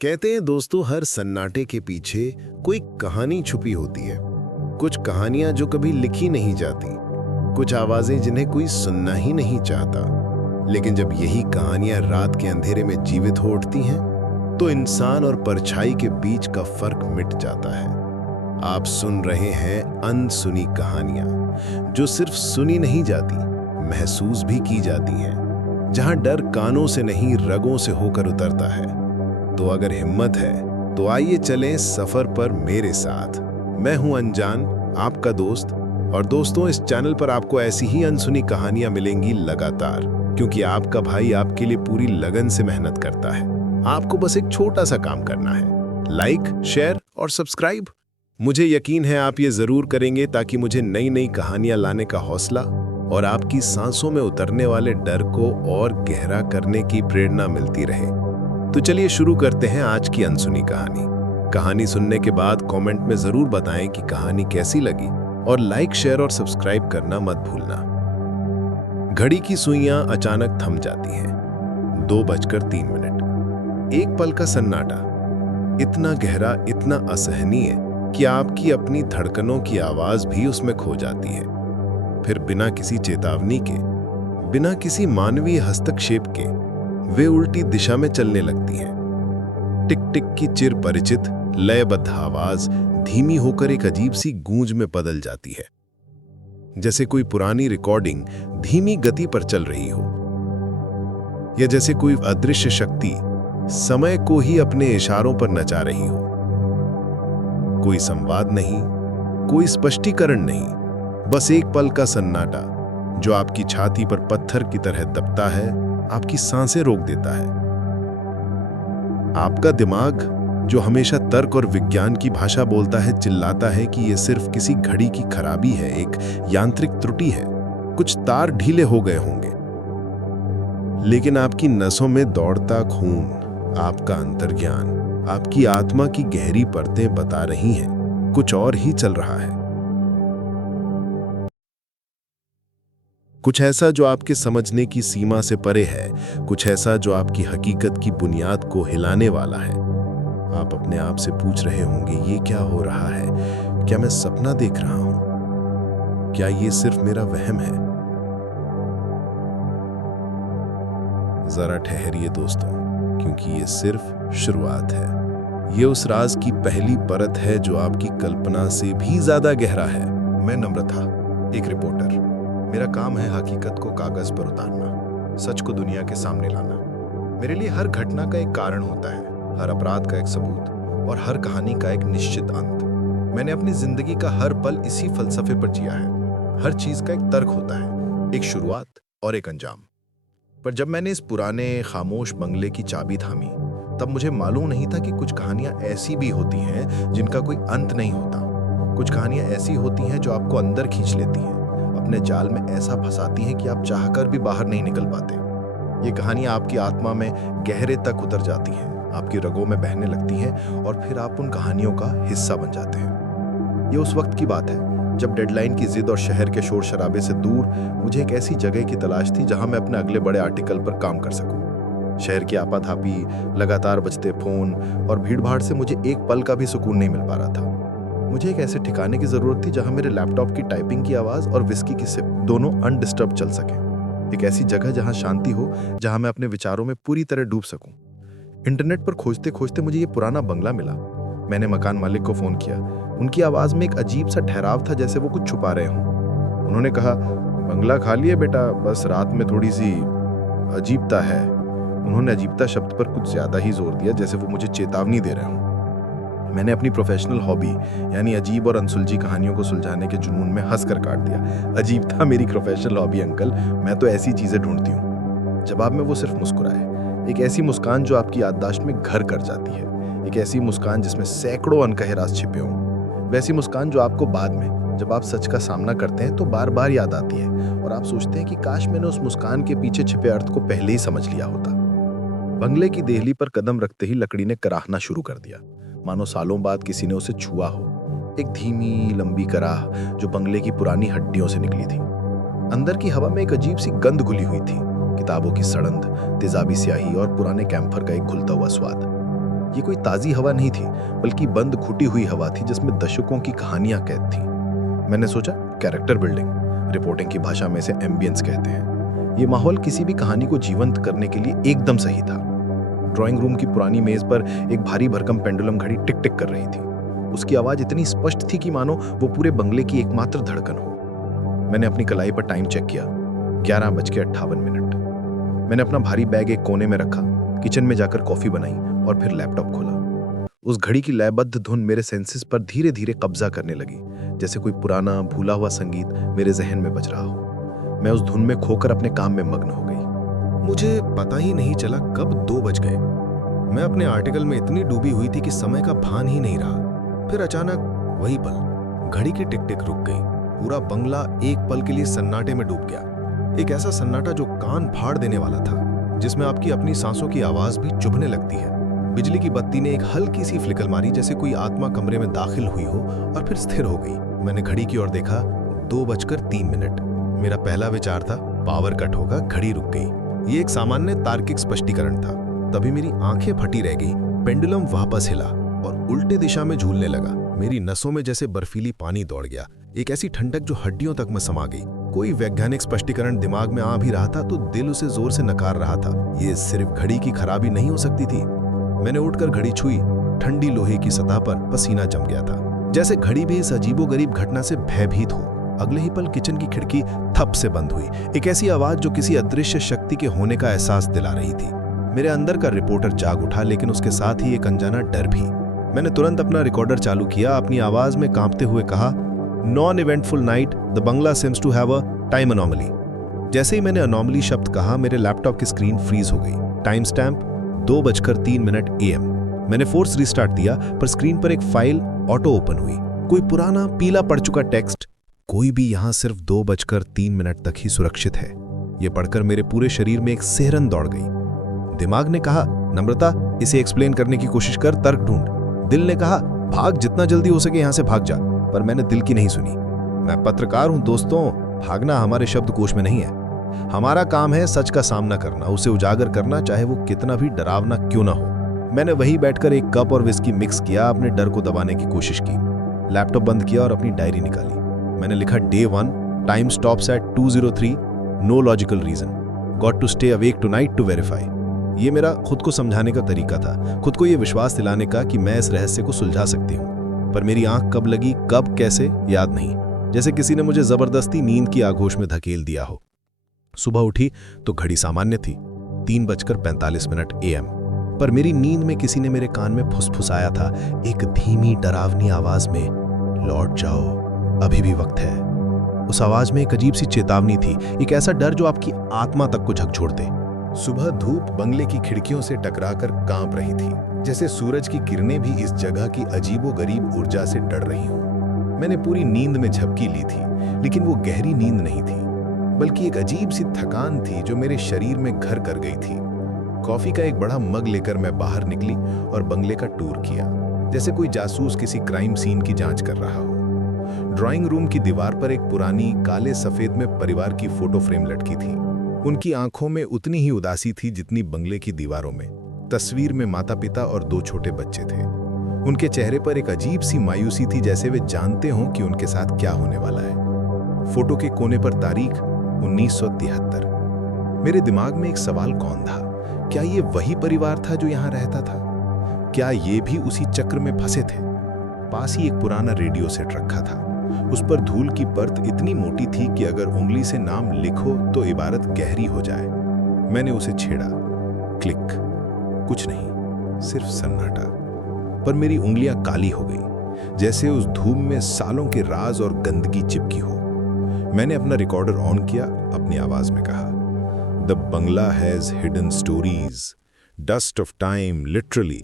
कहते हैं दोस्तों, हर सन्नाटे के पीछे कोई कहानी छुपी होती है। कुछ कहानियां जो कभी लिखी नहीं जाती, कुछ आवाजें जिन्हें कोई सुनना ही नहीं चाहता। लेकिन जब यही कहानियां रात के अंधेरे में जीवित हो उठती हैं, तो इंसान और परछाई के बीच का फर्क मिट जाता है। आप सुन रहे हैं अनसुनी कहानियां, जो सिर्फ सुनी नहीं जाती, महसूस भी की जाती हैं। जहां डर कानों से नहीं, रगों से होकर उतरता है। तो अगर हिम्मत है तो आइए चलें सफर पर मेरे साथ। मैं हूं अनजान, आपका दोस्त। और दोस्तों, इस चैनल पर आपको ऐसी ही अनसुनी कहानियां मिलेंगी लगातार, क्योंकि आपका भाई आपके लिए पूरी लगन से मेहनत करता है। आपको बस एक छोटा सा काम करना है, लाइक, शेयर और सब्सक्राइब। मुझे यकीन है आप ये जरूर करेंगे, ताकि मुझे नई नई कहानियां लाने का हौसला और आपकी सांसों में उतरने वाले डर को और गहरा करने की प्रेरणा मिलती रहे। तो चलिए शुरू करते हैं आज की अनसुनी कहानी। कहानी सुनने के बाद कमेंट में जरूर बताएं कि कहानी कैसी लगी, और लाइक, शेयर और सब्सक्राइब करना मत भूलना। घड़ी की सुइयां अचानक थम जाती हैं। 2:03। एक पल का सन्नाटा, इतना गहरा, इतना असहनीय कि आपकी अपनी धड़कनों की आवाज भी उसमें खो जाती है। फिर बिना किसी चेतावनी के, बिना किसी मानवीय हस्तक्षेप के, वे उल्टी दिशा में चलने लगती हैं। टिक टिक की चिर परिचित लयबद्ध आवाज धीमी होकर एक अजीब सी गूंज में बदल जाती है, जैसे कोई पुरानी रिकॉर्डिंग धीमी गति पर चल रही हो, या जैसे कोई अदृश्य शक्ति समय को ही अपने इशारों पर नचा रही हो। कोई संवाद नहीं, कोई स्पष्टीकरण नहीं, बस एक पल का सन्नाटा जो आपकी छाती पर पत्थर की तरह दबता है, आपकी सांसें रोक देता है। आपका दिमाग, जो हमेशा तर्क और विज्ञान की भाषा बोलता है, चिल्लाता है कि यह सिर्फ किसी घड़ी की खराबी है, एक यांत्रिक त्रुटि है, कुछ तार ढीले हो गए होंगे। लेकिन आपकी नसों में दौड़ता खून, आपका अंतर्ज्ञान, आपकी आत्मा की गहरी परतें बता रही हैं, कुछ और ही चल रहा है। कुछ ऐसा जो आपके समझने की सीमा से परे है, कुछ ऐसा जो आपकी हकीकत की बुनियाद को हिलाने वाला है। आप अपने आप से पूछ रहे होंगे, ये क्या हो रहा है? क्या मैं सपना देख रहा हूं? क्या ये सिर्फ मेरा वहम है? जरा ठहरिए दोस्तों, क्योंकि ये सिर्फ शुरुआत है। ये उस राज की पहली परत है जो आपकी कल्पना से भी ज्यादा गहरा है। मैं नम्रता, एक रिपोर्टर। मेरा काम है हकीकत को कागज पर उतारना, सच को दुनिया के सामने लाना। मेरे लिए हर घटना का एक कारण होता है, हर अपराध का एक सबूत, और हर कहानी का एक निश्चित अंत। मैंने अपनी जिंदगी का हर पल इसी फलसफे पर जिया है। हर चीज का एक तर्क होता है, एक शुरुआत और एक अंजाम। पर जब मैंने इस पुराने खामोश बंगले की चाबी थामी, तब मुझे मालूम नहीं था कि कुछ कहानियां ऐसी भी होती हैं जिनका कोई अंत नहीं होता। कुछ कहानियां ऐसी होती हैं जो आपको अंदर खींच लेती हैं, अपने जाल में ऐसा फंसाती हैं कि आप चाहकर भी बाहर नहीं निकल पाते। ये कहानियां आपकी आत्मा में गहरे तक उतर जाती हैं, आपकी रगों में बहने लगती हैं, और फिर आप उन कहानियों का हिस्सा बन जाते हैं। ये उस वक्त की बात है जब डेडलाइन की जिद और शहर के शोर शराबे से दूर मुझे एक ऐसी जगह की तलाश थी जहां मैं अपने अगले बड़े आर्टिकल पर काम कर सकूं। शहर की आपाधापी, लगातार बजते फोन और भीड़भाड़ से मुझे एक पल का भी सुकून नहीं मिल पा रहा था। मुझे एक ऐसे ठिकाने की जरूरत थी जहां मेरे लैपटॉप की टाइपिंग की आवाज और विस्की की सिप दोनों अनडिस्टर्ब चल सके। एक ऐसी जगह जहां शांति हो, जहां मैं अपने विचारों में पूरी तरह डूब सकूं। इंटरनेट पर खोजते खोजते मुझे ये पुराना बंगला मिला। मैंने मकान मालिक को फोन किया। उनकी आवाज में एक अजीब सा ठहराव था, जैसे वो कुछ छुपा रहे हों। उन्होंने कहा, बंगला खाली है बेटा, बस रात में थोड़ी सी अजीबता है। उन्होंने अजीबता शब्द पर कुछ ज्यादा ही जोर दिया, जैसे वो मुझे चेतावनी दे रहे हों। मैंने अपनी प्रोफेशनल हॉबी यानी अजीब और अनसुलझी कहानियों को सुलझाने के जुनून में हंसकर काट दिया। अजीब था मेरी प्रोफेशनल हॉबी अंकल, मैं तो ऐसी चीजें ढूंढती हूँ। जवाब में वो सिर्फ मुस्कुराए, एक ऐसी मुस्कान जो आपकी याददाश्त में घर कर जाती है, एक ऐसी मुस्कान जिसमें सैकड़ों अनकहे राज छिपे हों। वैसी मुस्कान जो आपको बाद में, जब आप सच का सामना करते हैं, तो बार बार याद आती है, और आप सोचते हैं कि काश मैंने उस मुस्कान के पीछे छिपे अर्थ को पहले ही समझ लिया होता। बंगले की देहली पर कदम रखते ही लकड़ी ने कराहना शुरू कर दिया, मानो सालों बाद किसी ने उसे छुआ हो। एक धीमी लंबी कराह जो बंगले की पुरानी हड्डियों से निकली थी। अंदर की हवा में एक अजीब सी गंध घुली हुई थी, किताबों की सड़ंध, तेजाबी स्याही और पुराने कैंफर का एक घुलता हुआ स्वाद। ये कोई ताज़ी हवा नहीं थी, बल्कि बंद घुटी हुई हवा थी जिसमें दशकों की कहानियां कैद थी। मैंने सोचा, कैरेक्टर बिल्डिंग, रिपोर्टिंग की भाषा में इसे एम्बियंस कहते हैं। ये माहौल किसी भी कहानी को जीवंत करने के लिए एकदम सही था। ड्राइंग रूम की पुरानी मेज पर एक भारी भरकम पेंडुलम घड़ी टिक टिक कर रही थी। उसकी आवाज इतनी स्पष्ट थी कि मानो वो पूरे बंगले की एकमात्र धड़कन हो। मैंने अपनी कलाई पर टाइम चेक किया, 11:58। मैंने अपना भारी बैग एक कोने में रखा, किचन में जाकर कॉफी बनाई और फिर लैपटॉप खोला। उस घड़ी की लयबद्ध धुन मेरे सेंसेस पर धीरे धीरे कब्जा करने लगी, जैसे कोई पुराना भूला हुआ संगीत मेरे जहन में बज रहा हो। मैं उस धुन में खोकर अपने काम में मग्न हो गई। मुझे पता ही नहीं चला कब 2 बज गए। मैं अपने आर्टिकल में इतनी डूबी हुई थी कि समय का भान ही नहीं रहा। फिर अचानक वही पल, घड़ी की टिक टिक रुक गई। पूरा बंगला एक पल के लिए सन्नाटे में डूब गया। एक ऐसा सन्नाटा जो कान फाड़ देने वाला था, जिसमें आपकी अपनी सांसों की आवाज भी चुभने लगती है। बिजली की बत्ती ने एक हल्की सी फ्लिकर मारी, जैसे कोई आत्मा कमरे में दाखिल हुई हो और फिर स्थिर हो गई। मैंने घड़ी की ओर देखा, 2:03। मेरा पहला विचार था, पावर कट होगा, घड़ी रुक गई। ये एक सामान्य तार्किक स्पष्टीकरण था। तभी मेरी आंखें फटी रह गई। पेंडुलम वापस हिला और उल्टे दिशा में झूलने लगा। मेरी नसों में जैसे बर्फीली पानी दौड़ गया, एक ऐसी ठंडक जो हड्डियों तक में समा गई। कोई वैज्ञानिक स्पष्टीकरण दिमाग में आ भी रहा था तो दिल उसे जोर से नकार रहा था। ये सिर्फ घड़ी की खराबी नहीं हो सकती थी। मैंने उठकर घड़ी छुई। ठंडी लोहे की सतह पर पसीना जम गया था, जैसे घड़ी भी इस अजीबोगरीब घटना से भयभीत हो। अगले ही पल किचन की खिड़की थप से बंद हुई। एक ऐसी आवाज जो किसी अदृश्य शक्ति के होने का एहसास दिला रही थी। मेरे अंदर का रिपोर्टर जाग उठा, लेकिन उसके साथ ही एक अनजाना डर भी। मैंने तुरंत अपना रिकॉर्डर चालू किया। अपनी आवाज में कांपते हुए कहा, non eventful night, the bungalow seems to have a time anomaly. जैसे ही मैंने अनोमली शब्द कहा, मेरे लैपटॉप की स्क्रीन फ्रीज हो गई। Time stamp 2:03 AM। मैंने फोर्स रिस्टार्ट दिया, पर स्क्रीन पर एक फाइल ऑटो ओपन हुई। कोई पुराना पीला पड़ चुका टेक्स्ट, कोई भी यहां सिर्फ 2:03 तक ही सुरक्षित है। यह पढ़कर मेरे पूरे शरीर में एक सिहरन दौड़ गई। दिमाग ने कहा, नम्रता, इसे एक्सप्लेन करने की कोशिश कर, तर्क ढूंढ। दिल ने कहा, भाग, जितना जल्दी हो सके यहां से भाग जा। पर मैंने दिल की नहीं सुनी। मैं पत्रकार हूं दोस्तों, भागना हमारे शब्दकोश में नहीं है। हमारा काम है सच का सामना करना, उसे उजागर करना, चाहे वो कितना भी डरावना क्यों ना हो। मैंने वहीं बैठकर एक कप और विस्की मिक्स किया, अपने डर को दबाने की कोशिश की। लैपटॉप बंद किया और अपनी डायरी निकाली। मैंने लिखा, Day 1, time stops at 2:03, no logical reason, got to stay awake tonight to verify. ये मेरा खुद को समझाने का तरीका था, खुद को ये विश्वास दिलाने का कि मैं इस रहस्य को सुलझा सकती हूँ। पर मेरी आंख कब लगी, कब, कैसे, याद नहीं। जैसे किसी ने मुझे जबरदस्ती नींद की आगोश में धकेल दिया हो। सुबह उठी तो घड़ी सामान्य थी, 3:45 AM। पर मेरी नींद में किसी ने मेरे कान में फुसफुसाया था, एक धीमी डरावनी आवाज में, लौट जाओ, अभी भी वक्त है। उस आवाज में एक अजीब सी चेतावनी थी, एक ऐसा डर जो आपकी आत्मा तक को झकझोर दे। सुबह धूप बंगले की खिड़कियों से टकराकर कांप रही थी, जैसे सूरज की किरणें भी इस जगह की अजीबोगरीब ऊर्जा से डर रही हूं। मैंने पूरी नींद में झपकी ली थी, लेकिन वो गहरी नींद नहीं थी, बल्कि एक अजीब सी थकान थी जो मेरे शरीर में घर कर गई थी। कॉफी का एक बड़ा मग लेकर मैं बाहर निकली और बंगले का टूर किया, जैसे कोई जासूस किसी क्राइम सीन की जांच कर रहा हो। ड्राइंग रूम की दीवार पर एक पुरानी काले सफेद में परिवार की फोटो फ्रेम लटकी थी। उनकी आंखों में उतनी ही उदासी थी जितनी बंगले की दीवारों में। तस्वीर में माता पिता और 2 छोटे बच्चे थे। उनके चेहरे पर एक अजीब सी मायूसी थी, जैसे वे जानते हों कि उनके साथ क्या होने वाला है। फोटो के कोने पर तारीख 1973। मेरे दिमाग में एक सवाल कौन था, क्या ये वही परिवार था जो यहाँ रहता था? क्या ये भी उसी चक्र में फंसे थे? पास ही एक पुराना रेडियो सेट रखा था। उस पर धूल की परत इतनी मोटी थी कि अगर उंगली से नाम लिखो तो इबारत गहरी हो जाए। मैंने उसे छेड़ा, क्लिक, कुछ नहीं, सिर्फ सन्नाटा। पर मेरी उंगलियां काली हो गई, जैसे उस धूम में सालों के राज और गंदगी चिपकी हो। मैंने अपना रिकॉर्डर ऑन किया, अपनी आवाज में कहा, the Bangla has hidden stories, dust of time, literally.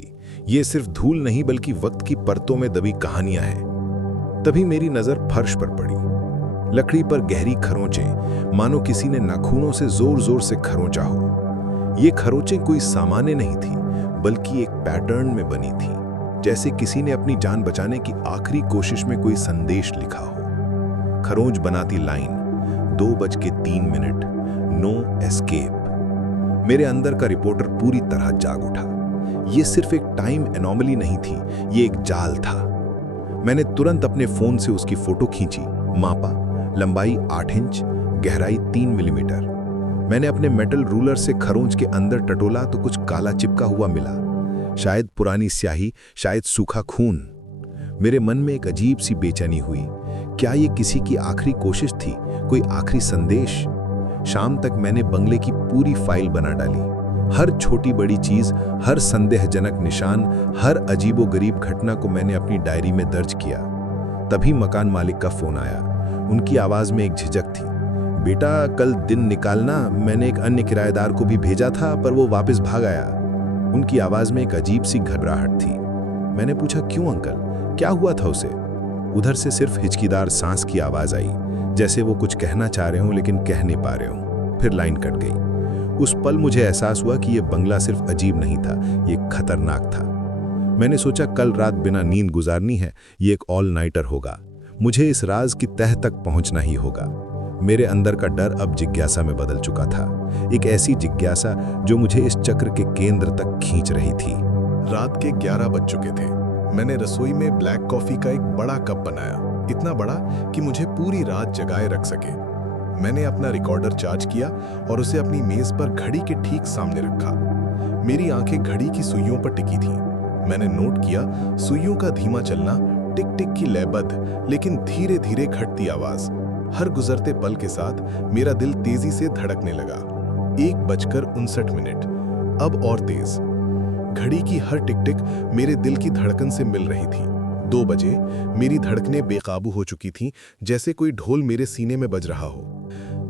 ये सिर्फ धूल नहीं बल्कि वक्त की परतों में दबी कहानियां हैं। तभी मेरी नजर फर्श पर पड़ी। लकड़ी पर गहरी खरोंचें, मानो किसी ने नाखूनों से जोर जोर से खरोंचा हो। ये खरोंचें कोई सामान्य नहीं थी, बल्कि एक पैटर्न में बनी थी, जैसे किसी ने अपनी जान बचाने की आखिरी कोशिश में कोई संदेश लिखा हो। खरोंच बनाती लाइन, 2:03, नो एस्केप। मेरे अंदर का रिपोर्टर पूरी तरह जाग उठा। ये सिर्फ एक टाइम एनोमली नहीं थी, ये एक जाल था। मैंने तुरंत अपने फोन से उसकी फोटो खींची, मापा, लंबाई 8 इंच, गहराई 3 मिलीमीटर। मैंने अपने मेटल रूलर से खरोंच के अंदर टटोला तो कुछ काला चिपका हुआ मिला, शायद पुरानी स्याही, शायद सूखा खून। मेरे मन में एक अजीब सी बेचैनी हुई। क्या ये किसी की आखिरी कोशिश थी, कोई आखिरी संदेश? शाम तक मैंने बंगले की पूरी फाइल बना डाली। हर छोटी बड़ी चीज, हर संदेहजनक निशान, हर अजीबोगरीब घटना को मैंने अपनी डायरी में दर्ज किया। तभी मकान मालिक का फोन आया। उनकी आवाज में एक झिझक थी। बेटा, कल दिन निकालना, मैंने एक अन्य किराएदार को भी भेजा था पर वो वापस भाग आया। उनकी आवाज में एक अजीब सी घबराहट थी। मैंने पूछा, क्यों अंकल, क्या हुआ था उसे? उधर से सिर्फ हिचकीदार सांस की आवाज आई, जैसे वो कुछ कहना चाह रहे हों लेकिन कह नहीं पा रहे हों। फिर लाइन कट गई। उस पल मुझे एहसास हुआ कि ये बंगला सिर्फ अजीब नहीं था, ये खतरनाक था। मैंने सोचा कल रात बिना नींद गुजारनी है, ये एक ऑल नाइटर होगा। मुझे इस राज की तह तक पहुंचना ही होगा। मेरे अंदर का डर अब जिज्ञासा में बदल चुका था, एक ऐसी जिज्ञासा जो मुझे इस चक्र के केंद्र तक खींच रही थी। रात के 11 बज चुके थे। मैंने रसोई में ब्लैक कॉफी का एक बड़ा कप बनाया, इतना बड़ा कि मुझे पूरी रात जगाए रख सके। मैंने अपना रिकॉर्डर चार्ज किया और उसे अपनी मेज पर घड़ी के ठीक सामने रखा। मेरी आंखें घड़ी की सुइयों पर टिकी थीं। मैंने नोट किया सुइयों का धीमा चलना, टिक टिक की लयबद्ध लेकिन धीरे धीरे घटती आवाज। हर गुजरते पल के साथ मेरा दिल तेजी से धड़कने लगा। 1:59, अब और तेज। घड़ी की हर टिक टिक मेरे दिल की धड़कन से मिल रही थी। 2 बजे मेरी धड़कनें बेकाबू हो चुकी थीं, जैसे कोई ढोल मेरे सीने में बज रहा हो।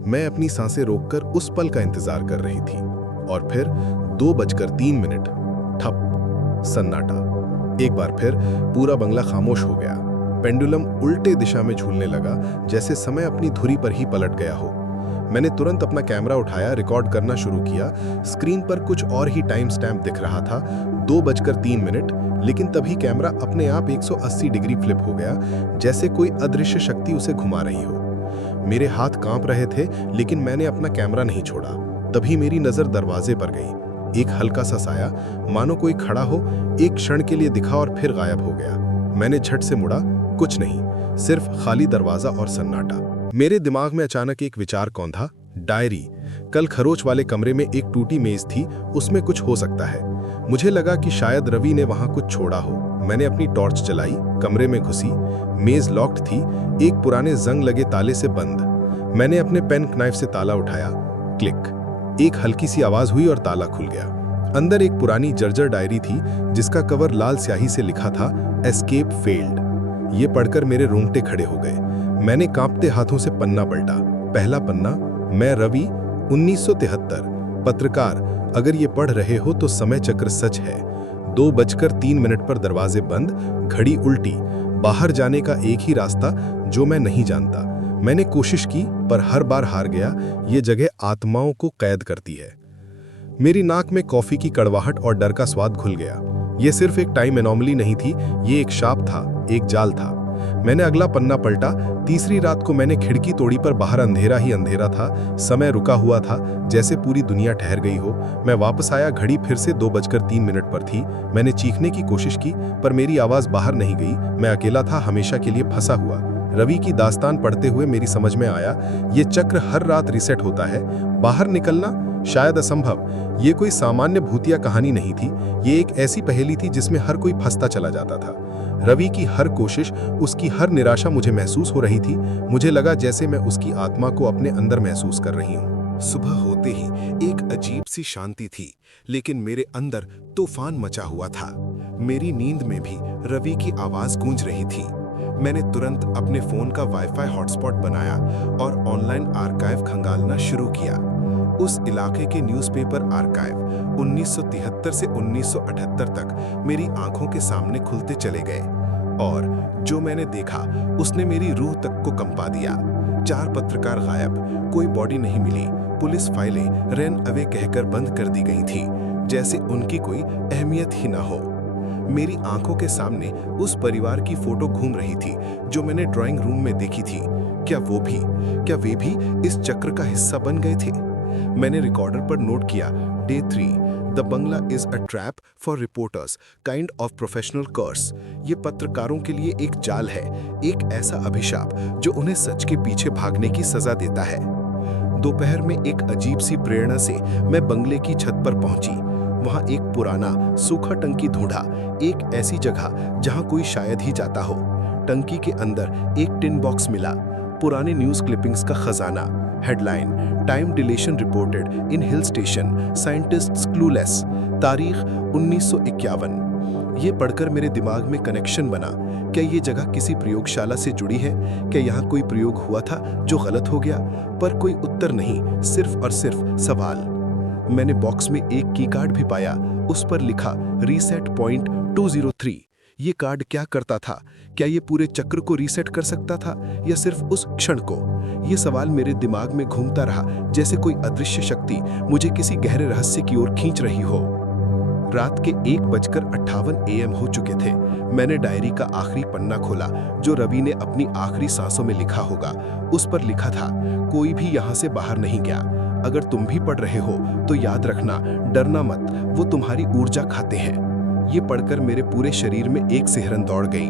मैं अपनी सांसें रोककर उस पल का इंतजार कर रही थी। और फिर 2:03, ठप, सन्नाटा। एक बार फिर पूरा बंगला खामोश हो गया। पेंडुलम उल्टे दिशा में झूलने लगा, जैसे समय अपनी धुरी पर ही पलट गया हो। मैंने तुरंत अपना कैमरा उठाया, रिकॉर्ड करना शुरू किया। स्क्रीन पर कुछ और ही टाइम स्टैम्प दिख रहा था, 2:03, लेकिन तभी कैमरा अपने आप 180 डिग्री फ्लिप हो गया, जैसे कोई अदृश्य शक्ति उसे घुमा रही हो। मेरे हाथ कांप रहे थे, लेकिन मैंने अपना कैमरा नहीं छोड़ा। तभी मेरी नजर दरवाजे पर गई। एक हल्का सा साया, मानो कोई खड़ा हो, एक क्षण के लिए दिखा और फिर गायब हो गया। मैंने झट से मुड़ा, कुछ नहीं, सिर्फ खाली दरवाजा और सन्नाटा। मेरे दिमाग में अचानक एक विचार कौंधा, डायरी। कल खरोच वाले कमरे में एक टूटी मेज थी, उसमें कुछ हो सकता है। मुझे लगा कि शायद रवि ने वहां कुछ छोड़ा हो। मैंने अपनी टॉर्च चलाई, कमरे में घुसी। मेज लॉक्ड थी, एक पुराने जंग लगे ताले से बंद। मैंने अपने पेन नाइफ से ताला उठाया, क्लिक। एक हल्की सी आवाज हुई और ताला खुल गया। अंदर एक पुरानी जर्जर डायरी थी, जिसका कवर लाल स्याही से लिखा था, एस्केप फेल्ड। ये पढ़कर मेरे रोंगटे खड़े हो गए। मैंने कांपते हाथों से पन्ना पलटा। पहला पन्ना, मैं रवि, 1973, पत्रकार। अगर ये पढ़ रहे हो तो समय चक्र सच है। 2:03 पर दरवाजे बंद, घड़ी उल्टी, बाहर जाने का एक ही रास्ता जो मैं नहीं जानता। मैंने कोशिश की पर हर बार हार गया। ये जगह आत्माओं को कैद करती है। मेरी नाक में कॉफी की कड़वाहट और डर का स्वाद घुल गया। ये सिर्फ एक टाइम एनोमली नहीं थी, ये एक शाप था, एक जाल था। मैंने अगला पन्ना पलटा। तीसरी रात को मैंने खिड़की तोड़ी पर बाहर अंधेरा ही अंधेरा था। समय रुका हुआ था, जैसे पूरी दुनिया ठहर गई हो। मैं वापस आया, घड़ी फिर से 2:03 पर थी। मैंने चीखने की कोशिश की पर मेरी आवाज बाहर नहीं गई। मैं अकेला था, हमेशा के लिए फंसा हुआ। रवि की दास्तान पढ़ते हुए मेरी समझ में आया, ये चक्र हर रात रिसेट होता है। बाहर निकलना शायद असंभव। ये कोई सामान्य भूतिया कहानी नहीं थी, ये एक ऐसी पहेली थी जिसमें हर कोई फंसता चला जाता था। रवि की हर कोशिश, उसकी हर निराशा मुझे महसूस हो रही थी। मुझे लगा जैसे मैं उसकी आत्मा को अपने अंदर महसूस कर रही हूँ। सुबह होते ही एक अजीब सी शांति थी, लेकिन मेरे अंदर तूफान मचा हुआ था। मेरी नींद में भी रवि की आवाज गूंज रही थी। मैंने तुरंत अपने फोन का वाईफाई हॉटस्पॉट बनाया और ऑनलाइन आर्काइव खंगालना शुरू किया। उस इलाके के न्यूज़पेपर आर्काइव 1973 से 1978 तक मेरी आंखों के सामने खुलते चले गए, और जो मैंने देखा उसने मेरी रूह तक को कंपा दिया। 4 पत्रकार गायब, कोई बॉडी नहीं मिली, पुलिस फाइलें रन अवे कहकर बंद कर दी गई थी, जैसे उनकी कोई अहमियत ही ना हो। मेरी आंखों के सामने उस परिवार की फोटो घूम रही थी जो मैंने ड्राइंग रूम में देखी थी। क्या वे भी इस चक्र का हिस्सा बन गए थे? मैंने रिकॉर्डर पर नोट किया, day 3, the bungalow is a trap for reporters, kind of professional curse. ये पत्रकारों के लिए एक जाल है, एक ऐसा अभिशाप जो उन्हें सच के पीछे भागने की सजा देता है। दोपहर में एक अजीब सी प्रेरणा से मैं बंगले की छत पर पहुंची। वहां एक पुराना सूखा टंकी ढूंढा, एक ऐसी जगह जहां कोई शायद ही जाता हो। टंकी के अंदर एक टिन बॉक्स मिला, पुराने न्यूज क्लिपिंग्स का खजाना। Headline, time deletion reported in hill station, scientists clueless. तारीख 1951। ये पढ़कर मेरे दिमाग में कनेक्शन बना। क्या ये जगह किसी प्रयोगशाला से जुड़ी है? क्या यहाँ कोई प्रयोग हुआ था जो गलत हो गया? पर कोई उत्तर नहीं, सिर्फ और सिर्फ सवाल। मैंने बॉक्स में एक की कार्ड भी पाया, उस पर लिखा रीसेट पॉइंट 203। ये कार्ड क्या करता था? क्या ये पूरे चक्र को रीसेट कर सकता था या सिर्फ उस क्षण को? ये सवाल मेरे दिमाग में घूमता रहा, जैसे कोई अदृश्य शक्ति मुझे किसी गहरे रहस्य की ओर खींच रही हो। रात के 1:58 AM हो चुके थे। मैंने डायरी का आखिरी पन्ना खोला, जो रवि ने अपनी आखिरी सांसों में लिखा होगा। उस पर लिखा था, कोई भी यहाँ से बाहर नहीं गया। अगर तुम भी पढ़ रहे हो तो याद रखना, डरना मत, वो तुम्हारी ऊर्जा खाते हैं। ये पढ़कर मेरे पूरे शरीर में एक सिहरन दौड़ गई।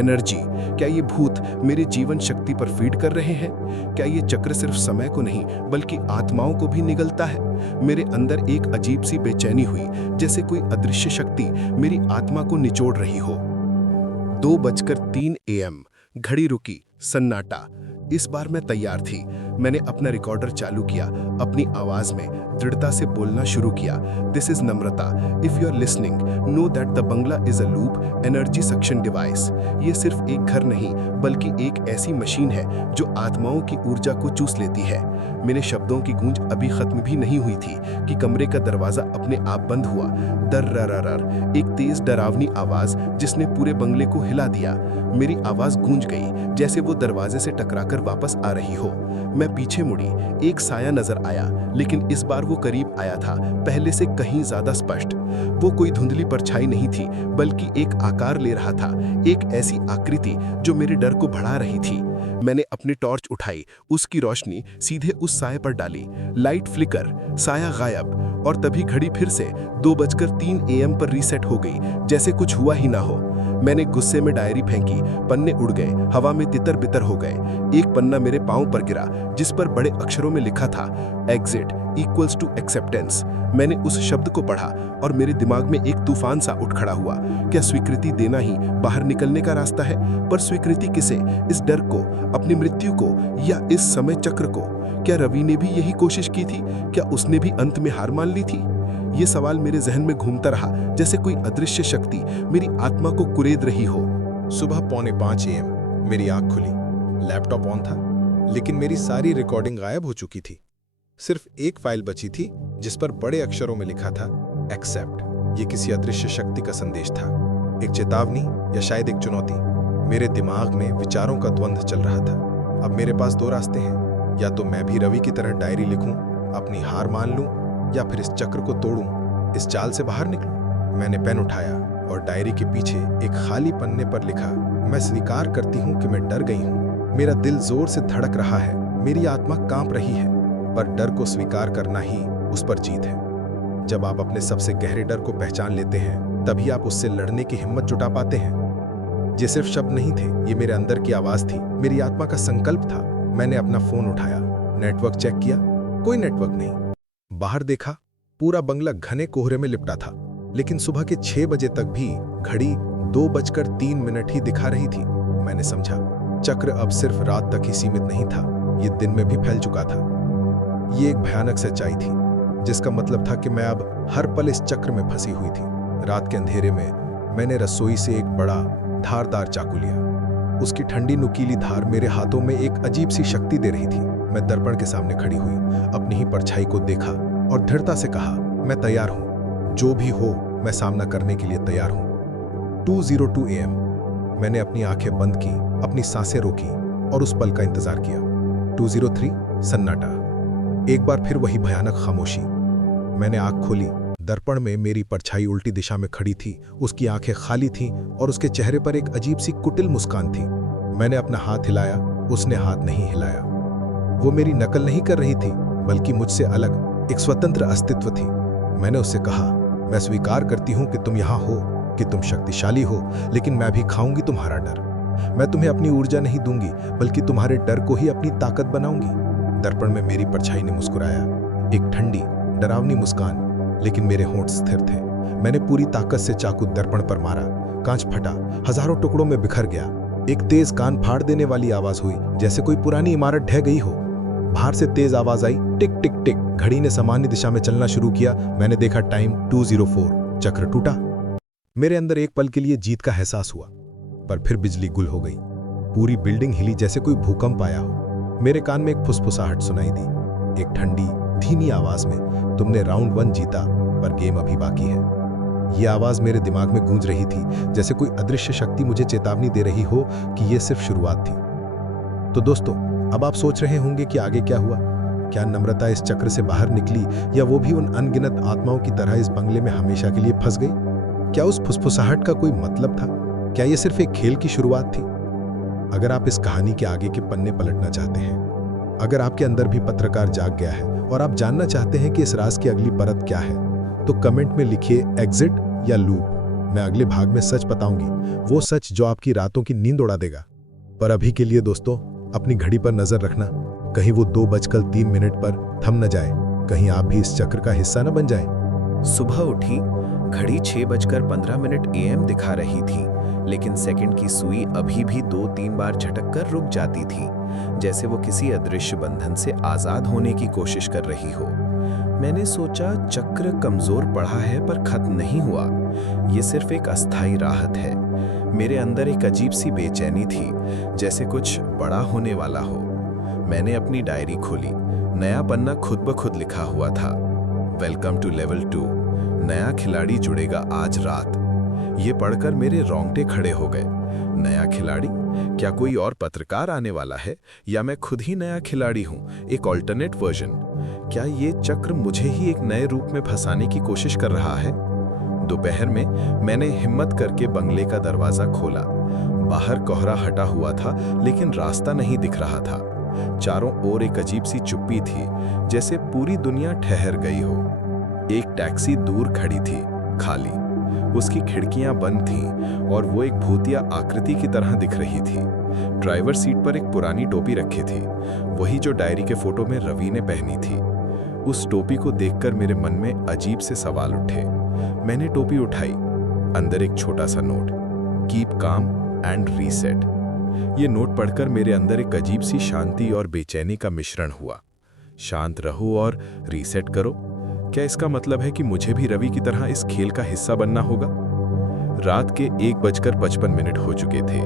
एनर्जी। क्या ये भूत मेरे जीवन शक्ति पर फीड कर रहे हैं? क्या ये चक्र सिर्फ समय को नहीं बल्कि आत्माओं को भी निगलता है? मेरे अंदर एक अजीब सी बेचैनी हुई, जैसे कोई अदृश्य शक्ति मेरी आत्मा को निचोड़ रही हो। 2:03 AM। घड़ी रुकी, सन्नाटा। इस बार मैं तैयार थी। मैंने अपना रिकॉर्डर चालू किया, अपनी आवाज में दृढ़ता से बोलना शुरू किया। This is Namrata. If you are listening, know that the bungalow is a loop energy suction device. ये सिर्फ एक घर नहीं बल्कि एक ऐसी मशीन है जो आत्माओं की ऊर्जा को चूस लेती है। मेरे शब्दों की गूंज अभी खत्म भी नहीं हुई थी कि कमरे का दरवाजा अपने आप बंद हुआ। दर्रररर, एक तेज डरावनी आवाज जिसने पूरे बंगले को हिला दिया। मेरी आवाज गूंज गई, जैसे वो दरवाजे से टकराकर वापस आ रही हो। मैं पीछे मुड़ी, एक साया नजर आया, लेकिन इस बार वो करीब आया था, पहले से कहीं ज्यादा स्पष्ट। वो कोई धुंधली परछाई नहीं थी, बल्कि एक आकार ले रहा था, एक ऐसी आकृति जो मेरे डर को बढ़ा रही थी। मैंने अपनी टॉर्च उठाई, उसकी रोशनी सीधे उस साये पर डाली। लाइट फ्लिकर, साया गायब, और तभी घड़ी फिर से 2:03 AM पर रीसेट हो गई, जैसे कुछ हुआ ही ना हो। मैंने गुस्से में डायरी फेंकी, पन्ने उड़ गए, हवा में तितर बितर हो गए। एक पन्ना मेरे पांव पर गिरा, जिस पर बड़े अक्षरों में लिखा था, एग्जिट इक्वल्स टू एक्सेप्टेंस। मैंने उस शब्द को पढ़ा और मेरे दिमाग में एक तूफान सा उठ खड़ा हुआ। क्या स्वीकृति देना ही बाहर निकलने का रास्ता है? पर स्वीकृति किसे? इस डर को, अपनी मृत्यु को, या इस समय चक्र को? क्या रवि ने भी यही कोशिश की थी? क्या उसने भी अंत में हार मान ली थी? ये सवाल मेरे जहन में घूमता रहा, जैसे कोई अदृश्य शक्ति मेरी आत्मा को कुरेद रही हो। सुबह 4:45 AM मेरी आंख खुली। लैपटॉप ऑन था, लेकिन मेरी सारी रिकॉर्डिंग गायब हो चुकी थी। सिर्फ एक फाइल बची थी, जिस पर बड़े अक्षरों में लिखा था, एक्सेप्ट। ये किसी अदृश्य शक्ति का संदेश था, एक चेतावनी या शायद एक चुनौती। मेरे दिमाग में विचारों का द्वंद्व चल रहा था। अब मेरे पास दो रास्ते हैं, या तो मैं भी रवि की तरह डायरी लिखूं, अपनी हार मान लूं, या फिर इस चक्र को तोड़ूं, इस जाल से बाहर निकलूं। मैंने पेन उठाया और डायरी के पीछे एक खाली पन्ने पर लिखा, मैं स्वीकार करती हूं कि मैं डर गई हूं। मेरा दिल जोर से धड़क रहा है, मेरी आत्मा कांप रही है, पर डर को स्वीकार करना ही उस पर जीत है। जब आप अपने सबसे गहरे डर को पहचान लेते हैं, तभी आप उससे लड़ने की हिम्मत जुटा पाते हैं। ये सिर्फ शब्द नहीं थे, ये मेरे अंदर की आवाज थी, मेरी आत्मा का संकल्प था। मैंने अपना फोन उठाया, नेटवर्क चेक किया, कोई नेटवर्क नहीं। बाहर देखा, पूरा बंगला घने कोहरे में लिपटा था, लेकिन सुबह के 6 बजे तक भी घड़ी 2:03 ही दिखा रही थी। मैंने समझा, चक्र अब सिर्फ रात तक ही सीमित नहीं था, ये दिन में भी फैल चुका था। ये एक भयानक सच्चाई थी, जिसका मतलब था कि मैं अब हर पल इस चक्र में फंसी हुई थी। रात के अंधेरे में मैंने रसोई से एक बड़ा धारदार चाकू लिया। उसकी ठंडी नुकीली धार मेरे हाथों में एक अजीब सी शक्ति दे रही थी। मैं दर्पण के सामने खड़ी हुई, अपनी ही परछाई को देखा और दृढ़ता से कहा, मैं तैयार हूं, जो भी हो मैं सामना करने के लिए तैयार हूं। 2:02 AM। मैंने अपनी आंखें बंद की, अपनी सांसें रोकी और उस पल का इंतजार किया। 2:03 सन्नाटा। एक बार फिर वही भयानक खामोशी। मैंने आंख खोली, दर्पण में मेरी परछाई उल्टी दिशा में खड़ी थी, उसकी आंखें खाली थीं और उसके चेहरे पर एक अजीब सी कुटिल मुस्कान थी। मैंने अपना हाथ हिलाया, उसने हाथ नहीं हिलाया। वो मेरी नकल नहीं कर रही थी, बल्कि मुझसे अलग एक स्वतंत्र अस्तित्व थी। मैंने उससे कहा, मैं स्वीकार करती हूँ कि तुम यहाँ हो, कि तुम शक्तिशाली हो, लेकिन मैं भी खाऊंगी तुम्हारा डर। मैं तुम्हें अपनी ऊर्जा नहीं दूंगी, बल्कि तुम्हारे डर को ही अपनी ताकत बनाऊंगी। दर्पण में मेरी परछाई ने मुस्कुराया, एक ठंडी, डरावनी मुस्कान, लेकिन मेरे होंठ स्थिर थे। मैंने पूरी ताकत से चाकू दर्पण पर मारा। कांच फटा, हजारों टुकड़ों में बिखर गया। एक तेज कान फाड़ देने वाली आवाज हुई, जैसे कोई पुरानी इमारत ढह गई हो। बाहर से तेज आवाज आई, टिक टिक टिक। घड़ी ने सामान्य दिशा में चलना शुरू किया। मैंने देखा टाइम 2:04। चक्र टूटा। मेरे अंदर एक पल के लिए जीत का एहसास हुआ, पर फिर बिजली गुल हो गई। पूरी बिल्डिंग हिली जैसे कोई भूकंप आया हो। मेरे कान में एक फुसफुसाहट सुनाई दी, एक ठंडी, धीमी आवाज में, तुमने राउंड 1 जीता, पर गेम अभी बाकी है। यह आवाज मेरे दिमाग में गूंज रही थी, जैसे कोई अदृश्य शक्ति मुझे चेतावनी दे रही हो कि यह सिर्फ शुरुआत थी। तो दोस्तों, अब आप सोच रहे होंगे कि आगे क्या हुआ। क्या नम्रता इस चक्र से बाहर निकली, या वो भी उन अनगिनत आत्माओं की तरह इस बंगले में हमेशा के लिए फंस गई? क्या उस फुसफुसाहट का कोई मतलब था? क्या यह सिर्फ एक खेल की शुरुआत थी? अगर आप इस कहानी के आगे के पन्ने पलटना चाहते हैं, अगर आपके अंदर भी पत्रकार जाग गया है और आप जानना चाहते हैं कि इस राज की अगली परत क्या है, तो कमेंट में लिखिए एग्जिट या लूप। मैं अगले भाग में सच बताऊंगी, वो सच जो आपकी रातों की नींद उड़ा देगा। पर अभी के लिए दोस्तों, अपनी घड़ी पर नजर रखना, कहीं वो 2:03 पर थम न जाए, कहीं आप भी इस चक्र का हिस्सा न बन जाए। सुबह उठी, घड़ी 6:15 AM दिखा रही थी, लेकिन सेकंड की सुई अभी भी 2-3 बार झटक कर रुक जाती थी, जैसे वो किसी अदृश्य बंधन से आजाद होने की कोशिश कर रही हो। मैंने सोचा चक्र कमजोर पड़ा है, पर खत्म नहीं हुआ। ये सिर्फ एक अस्थायी राहत है। मेरे अंदर एक अजीब सी बेचैनी थी, जैसे कुछ बड़ा होने वाला हो। मैंने अपनी डायरी खोली। नया पन्ना खुद ब खुद लिखा हुआ था, वेलकम टू लेवल 2, नया खिलाड़ी जुड़ेगा आज रात। ये पढ़कर मेरे रोंगटे खड़े हो गए। नया खिलाड़ी? क्या कोई और पत्रकार आने वाला है, या मैं खुद ही नया खिलाड़ी हूँ, एक ऑल्टरनेट वर्जन? क्या ये चक्र मुझे ही एक नए रूप में फंसाने की कोशिश कर रहा है? दोपहर में मैंने हिम्मत करके बंगले का दरवाजा खोला। बाहर कोहरा हटा हुआ था, लेकिन रास्ता नहीं दिख रहा था। चारों ओर एक अजीब सी चुप्पी थी, जैसे पूरी दुनिया ठहर गई हो। एक टैक्सी दूर खड़ी थी, खाली। उसकी खिड़कियां बंद थीं और वो एक भूतिया आकृति की तरह दिख रही थी। ड्राइवर सीट पर एक पुरानी टोपी रखी थी, वही जो डायरी के फोटो में रवि ने पहनी थी। उस टोपी को देखकर मेरे मन में अजीब से सवाल उठे। मैंने टोपी उठाई। अंदर एक छोटा सा note, keep calm and reset. ये नोट पढ़कर मेरे अंदर एक अजीब सी शांति और बेचैनी का मिश्रण हुआ। शांत रहो और रीसेट करो। क्या इसका मतलब है कि मुझे भी रवि की तरह इस खेल का हिस्सा बनना होगा? रात के 1:55 हो चुके थे।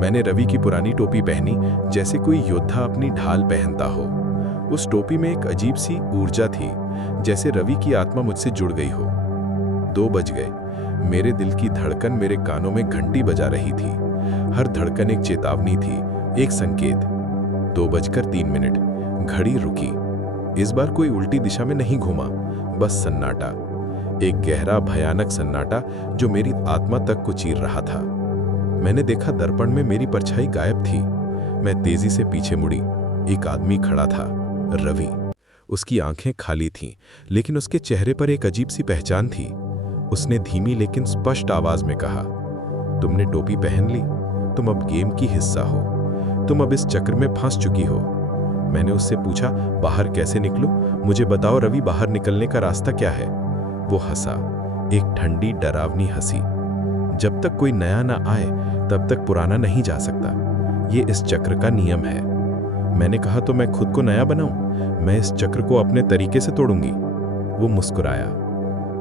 मैंने रवि की पुरानी टोपी पहनी, जैसे कोई योद्धा अपनी ढाल पहनता हो। उस टोपी में एक अजीब सी ऊर्जा थी, जैसे रवि की आत्मा मुझसे जुड़ गई हो। 2 बज गए। मेरे दिल की धड़कन मेरे कानों में घंटी बजा रही थी। हर धड़कन एक चेतावनी थी, एक संकेत। 2:03। घड़ी रुकी। इस बार कोई उल्टी दिशा में नहीं घूमा, बस सन्नाटा, एक गहरा भयानक सन्नाटा जो मेरी आत्मा तक को चीर रहा था। मैंने देखा दर्पण में मेरी परछाई गायब थी। मैं तेजी से पीछे मुड़ी। एक आदमी खड़ा था, रवि। उसकी आंखें खाली थीं, लेकिन उसके चेहरे पर एक अजीब सी पहचान थी। उसने धीमी लेकिन स्पष्ट आवाज में कहा, तुमने टोपी पहन ली, तुम अब गेम की हिस्सा हो, तुम अब इस चक्र में फंस चुकी हो। मैंने उससे पूछा, बाहर कैसे निकलूं? मुझे बताओ रवि, बाहर निकलने का रास्ता क्या है? वो हंसा, एक ठंडी डरावनी हंसी। जब तक कोई नया ना आए, तब तक पुराना नहीं जा सकता। ये इस चक्र का नियम है। मैंने कहा, तो मैं खुद को नया बनाऊं? मैं इस चक्र को अपने तरीके से तोड़ूंगी। वो मुस्कुराया,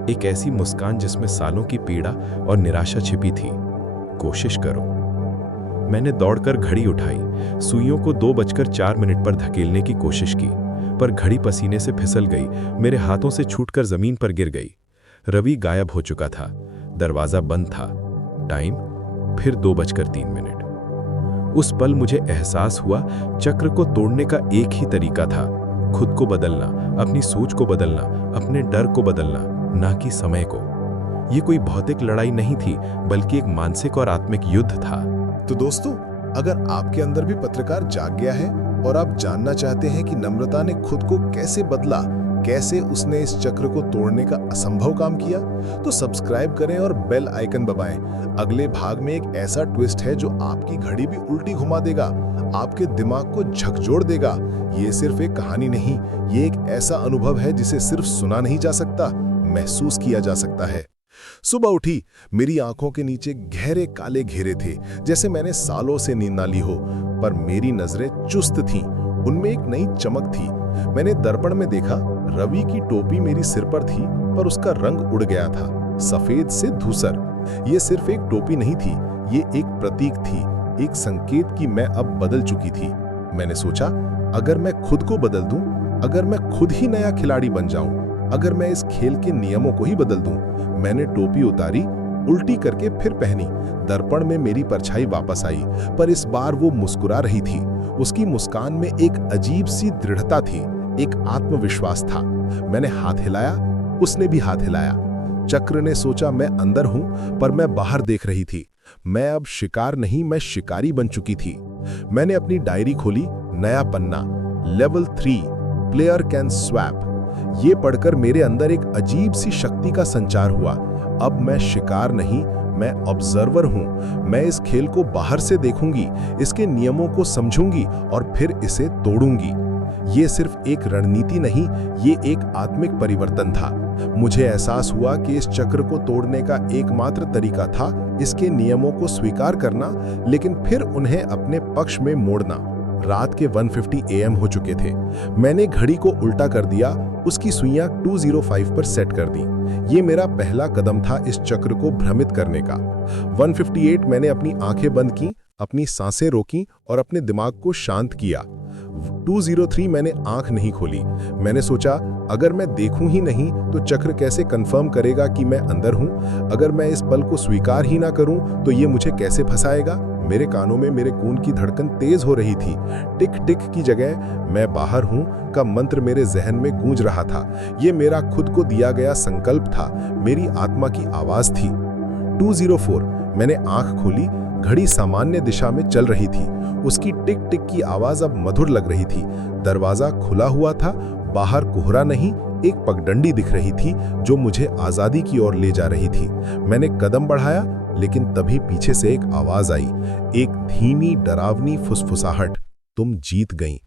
एक ऐसी मुस्कान जिसमें सालों की पीड़ा और निराशा छिपी थी। कोशिश करो। मैंने दौड़कर घड़ी उठाई, सुइयों को 2:04 पर धकेलने की कोशिश की, पर घड़ी पसीने से फिसल गई, मेरे हाथों से छूटकर जमीन पर गिर गई। रवि गायब हो चुका था, दरवाजा बंद था। टाइम फिर 2:03। उस पल मुझे एहसास हुआ, चक्र को तोड़ने का एक ही तरीका था, खुद को बदलना, अपनी सोच को बदलना, अपने डर को बदलना, ना कि समय को। ये कोई भौतिक लड़ाई नहीं थी, बल्कि एक मानसिक और आत्मिक युद्ध था। तो दोस्तों, अगर आपके अंदर भी पत्रकार जाग गया है और आप जानना चाहते हैं कि नम्रता ने खुद को कैसे बदला, कैसे उसने इस चक्र को तोड़ने का असंभव काम किया, तो सब्सक्राइब करें और बेल आइकन दबाएं। अगले भाग में एक ऐसा ट्विस्ट है जो आपकी घड़ी भी उल्टी घुमा देगा, आपके दिमाग को झकझोर देगा। ये सिर्फ एक कहानी नहीं, ये एक ऐसा अनुभव है जिसे सिर्फ सुना नहीं जा सकता, महसूस किया जा सकता है। सुबह उठी, मेरी आंखों के नीचे गहरे काले घेरे थे, जैसे मैंने सालों से नींद ना ली हो, पर मेरी नजरें चुस्त थीं। उनमें एक नई चमक थी। मैंने दर्पण में देखा, रवि की टोपी मेरी सिर पर थी, पर उसका रंग उड़ गया था, सफेद से धूसर। ये सिर्फ एक टोपी नहीं थी, ये एक प्रतीक थी, एक संकेत कि मैं अब बदल चुकी थी। मैंने सोचा, अगर मैं खुद को बदल दूं, अगर मैं खुद ही नया खिलाड़ी बन जाऊं, अगर मैं इस खेल के नियमों को ही बदल दूं। मैंने टोपी उतारी, उल्टी करके फिर पहनी। दर्पण में मेरी परछाई वापस आई, पर इस बार वो मुस्कुरा रही थी। उसकी मुस्कान में एक अजीब सी दृढ़ता थी, एक आत्मविश्वास था। मैंने हाथ हिलाया, उसने भी हाथ हिलाया। चक्र ने सोचा मैं अंदर हूं, पर मैं बाहर देख रही थी। मैं अब शिकार नहीं, मैं शिकारी बन चुकी थी। मैंने अपनी डायरी खोली, नया पन्ना, लेवल 3, प्लेयर कैन स्वैप। ये पढ़कर मेरे अंदर एक अजीब सी शक्ति का संचार हुआ। अब मैं शिकार नहीं, मैं ऑब्जर्वर हूं। मैं इस खेल को बाहर से देखूंगी, इसके नियमों को समझूंगी और फिर इसे तोड़ूंगी। ये सिर्फ एक रणनीति नहीं, ये एक आत्मिक परिवर्तन था। मुझे एहसास हुआ कि इस चक्र को तोड़ने का एकमात्र तरीका था इसके नियमों को स्वीकार करना, लेकिन फिर उन्हें अपने पक्ष में मोड़ना। रात के 1:50 AM हो चुके थे। मैंने घड़ी को उल्टा कर दिया, उसकी सुइयां 2:05 पर सेट कर दी। ये मेरा पहला कदम था इस चक्र को भ्रमित करने का। 1:58 मैंने अपनी आंखें बंद की, अपनी सांसें रोकी और अपने दिमाग को शांत किया। 2:03 मैंने आंख नहीं खोली। मैंने सोचा, अगर मैं देखूं ही नहीं तो चक्र कैसे कंफर्म करेगा कि मैं अंदर हूं? अगर मैं इस पल को स्वीकार ही ना करूं तो ये मुझे कैसे फंसाएगा? मेरे कानों में मेरे खून की धड़कन तेज हो रही थी। टिक टिक की जगह मैं बाहर हूं का मंत्र मेरे जहन में गूंज रहा था। ये मेरा खुद को दिया गया संकल्प था, मेरी आत्मा की आवाज थी। 2:04 मैंने आंख खोली। घड़ी सामान्य दिशा में चल रही थी। उसकी टिक टिक की आवाज अब मधुर लग रही थी। दरवाजा खुला हुआ था, बाहर कोहरा नहीं, एक पगडंडी दिख रही थी जो मुझे आजादी की ओर ले जा रही थी। मैंने कदम बढ़ाया, लेकिन तभी पीछे से एक आवाज आई, एक धीमी डरावनी फुसफुसाहट, तुम जीत गईं।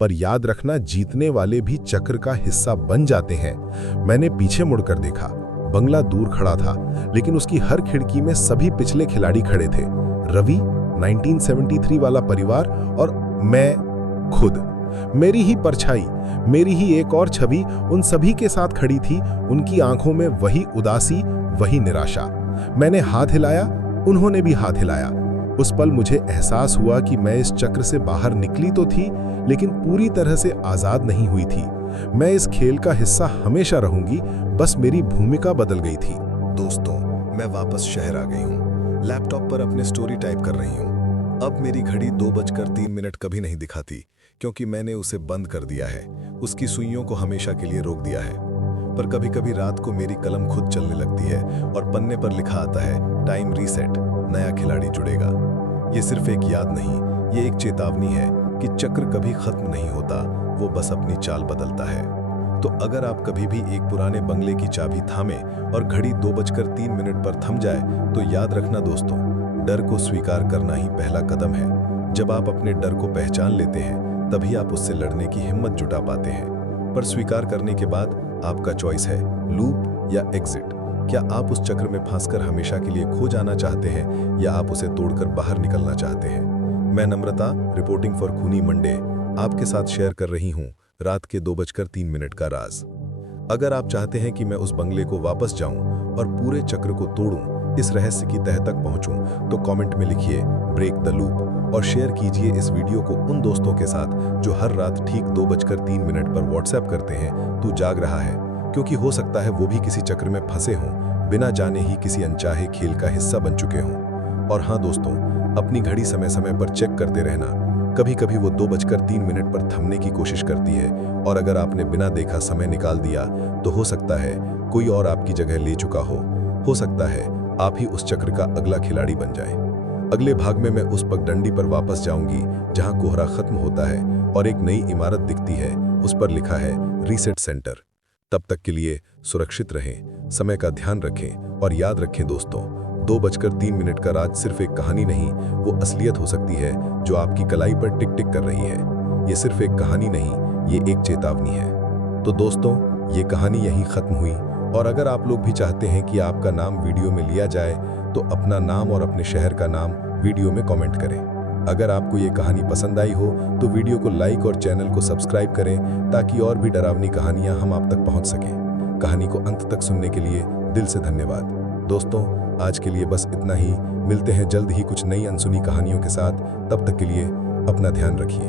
पर याद रखना, जीतने वाले भी चक्र का हिस्सा बन जाते हैं। मैंने पीछे मुड़कर देखा। बंगला दूर खड़ा था, लेकिन उसकी हर खिड़की में सभी पिछले खिलाड़ी खड़े थे। रवि, 1973 वाला परिवार और मैं खुद। मेरी ही परछाई, मेरी ही एक और छवि उन सभी के साथ खड़ी थी। उनकी आंखों में वही उदासी, वही निराशा। मैंने हाथ हिलाया, उन्होंने भी हाथ हिलाया। उस पल मुझे एहसास हुआ कि मैं इस चक्र से बाहर निकली तो थी, लेकिन पूरी तरह से आजाद नहीं हुई थी। मैं इस खेल का हिस्सा हमेशा रहूंगी, बस मेरी भूमिका बदल गई थी। दोस्तों, मैं वापस शहर आ गई हूँ। लैपटॉप पर अपने स्टोरी टाइप कर रही हूँ। अब मेरी घड़ी 2:03 कभी नहीं दिखाती, क्योंकि मैंने उसे बंद कर दिया है, उसकी सुइयों को हमेशा के लिए रोक दिया है। पर कभी कभी रात को मेरी कलम खुद चलने लगती है और पन्ने पर लिखा आता है, टाइम रीसेट, नया खिलाड़ी जुड़ेगा। ये सिर्फ एक याद नहीं, ये एक चेतावनी है कि चक्र कभी खत्म नहीं होता, वो बस अपनी चाल बदलता है। तो अगर आप कभी भी एक पुराने बंगले की चाबी थामे और घड़ी 2:03 पर थम जाए, तो याद रखना दोस्तों, डर को स्वीकार करना ही पहला कदम है। जब आप अपने डर को पहचान लेते हैं, तभी आप उससे लड़ने की हिम्मत जुटा पाते हैं। पर स्वीकार करने के बाद आपका चॉइस है, लूप या एग्जिट। क्या आप उस चक्र में फंसकर हमेशा के लिए खो जाना चाहते हैं, या आप उसे तोड़कर बाहर निकलना चाहते हैं? मैं नम्रता, रिपोर्टिंग फॉर खूनी मंडे, आपके साथ शेयर कर रही हूँ रात के 2:03 का राज। अगर आप चाहते हैं कि मैं उस बंगले को वापस जाऊं और पूरे चक्र को तोड़ूं, इस रहस्य की तह तक पहुंचूं, तो कमेंट में लिखिए ब्रेक द लूप और शेयर कीजिए इस वीडियो को उन दोस्तों के साथ जो हर रात ठीक 2:03 पर व्हाट्सएप करते हैं, तू जाग रहा है, क्योंकि हो सकता है वो भी किसी चक्र में फंसे हों, बिना जाने ही किसी अनचाहे खेल का हिस्सा बन चुके हों। और हाँ दोस्तों, अपनी घड़ी समय समय पर चेक करते रहना। कभी कभी वो 2:03 पर थमने की कोशिश करती है, और अगर आपने बिना देखा समय निकाल दिया, तो हो सकता है कोई और आपकी जगह ले चुका हो सकता है आप ही उस चक्र का अगला खिलाड़ी बन जाए। अगले भाग में मैं उस पगडंडी पर वापस जाऊंगी जहां कोहरा खत्म होता है और एक नई इमारत दिखती है, उस पर लिखा है रीसेट सेंटर। तब तक के लिए सुरक्षित रहें, समय का ध्यान रखें और याद रखें दोस्तों, 2:03 का राज सिर्फ एक कहानी नहीं, वो असलियत हो सकती है जो आपकी कलाई पर टिक टिक कर रही है। ये सिर्फ एक कहानी नहीं, ये एक चेतावनी है। तो दोस्तों, ये कहानी यहीं खत्म हुई और अगर आप लोग भी चाहते हैं कि आपका नाम वीडियो में लिया जाए तो अपना नाम और अपने शहर का नाम वीडियो में कमेंट करें। अगर आपको ये कहानी पसंद आई हो तो वीडियो को लाइक और चैनल को सब्सक्राइब करें ताकि और भी डरावनी कहानियां हम आप तक पहुंच सकें। कहानी को अंत तक सुनने के लिए दिल से धन्यवाद। दोस्तों, आज के लिए बस इतना ही। मिलते हैं जल्द ही कुछ नई अनसुनी कहानियों के साथ। तब तक के लिए अपना ध्यान रखिए।